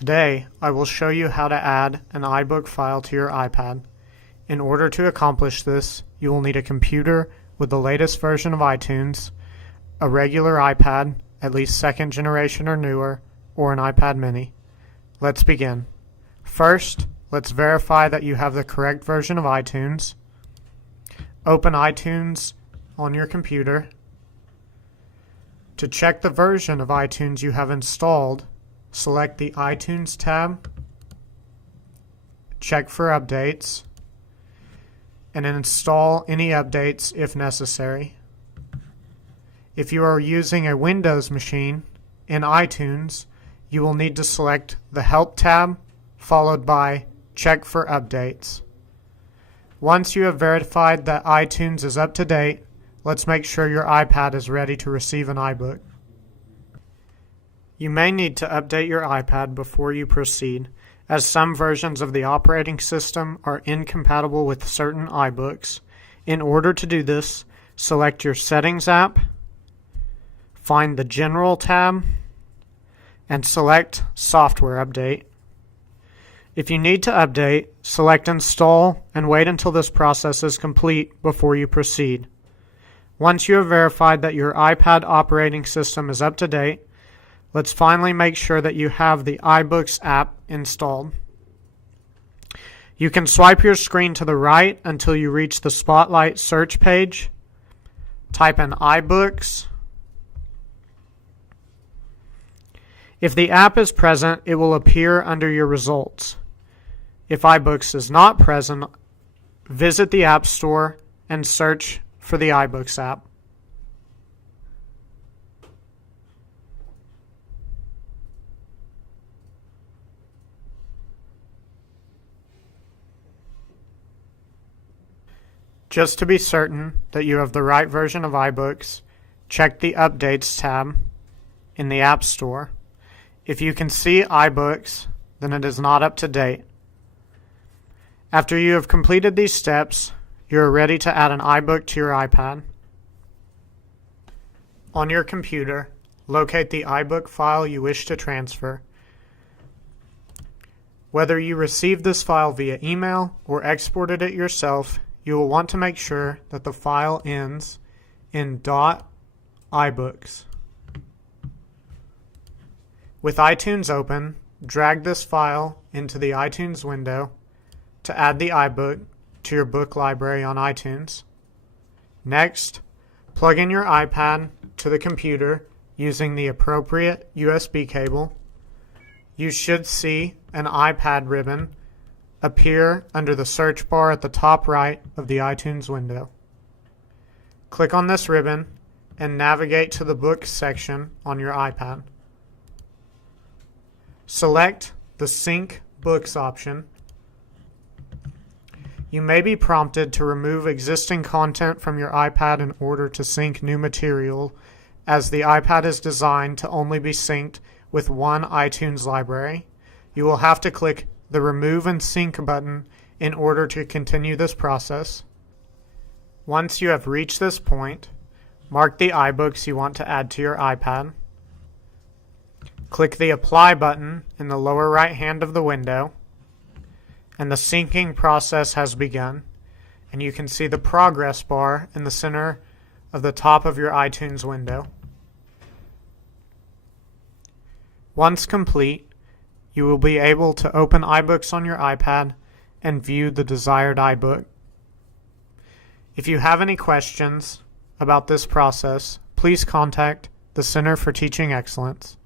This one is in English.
Today, I will show you how to add an iBook file to your iPad. In order to accomplish this, you will need a computer with the latest version of iTunes, a regular iPad, at least second generation or newer, or an iPad mini. Let's begin. First, let's verify that you have the correct version of iTunes. Open iTunes on your computer. To check the version of iTunes you have installed, select the iTunes tab, check for updates, and install any updates if necessary. If you are using a Windows machine in iTunes, you will need to select the Help tab, followed by Check for Updates. Once you have verified that iTunes is up to date, let's make sure your iPad is ready to receive an iBook. You may need to update your iPad before you proceed, as some versions of the operating system are incompatible with certain iBooks. In order to do this, select your Settings app, find the General tab, and select Software Update. If you need to update, select Install and wait until this process is complete before you proceed. Once you have verified that your iPad operating system is up to date, let's finally make sure that you have the iBooks app installed. You can swipe your screen to the right until you reach the Spotlight search page. Type in iBooks. If the app is present, it will appear under your results. If iBooks is not present, visit the App Store and search for the iBooks app. Just to be certain that you have the right version of iBooks, check the Updates tab in the App Store. If you can see iBooks, then it is not up to date. After you have completed these steps, you are ready to add an iBook to your iPad. On your computer, locate the iBook file you wish to transfer. Whether you received this file via email or exported it yourself, you will want to make sure that the file ends in .iBooks. With iTunes open, drag this file into the iTunes window to add the iBook to your book library on iTunes. Next, plug in your iPad to the computer using the appropriate USB cable. You should see an iPad ribbon appear under the search bar at the top right of the iTunes window. Click on this ribbon and navigate to the Books section on your iPad. Select the Sync Books option. You may be prompted to remove existing content from your iPad in order to sync new material, as the iPad is designed to only be synced with one iTunes library. You will have to click the Remove and Sync button in order to continue this process. Once you have reached this point, mark the iBooks you want to add to your iPad. Click the Apply button in the lower right hand of the window, and the syncing process has begun, and you can see the progress bar in the center of the top of your iTunes window. Once complete, you will be able to open iBooks on your iPad and view the desired iBook. If you have any questions about this process, please contact the Center for Teaching Excellence.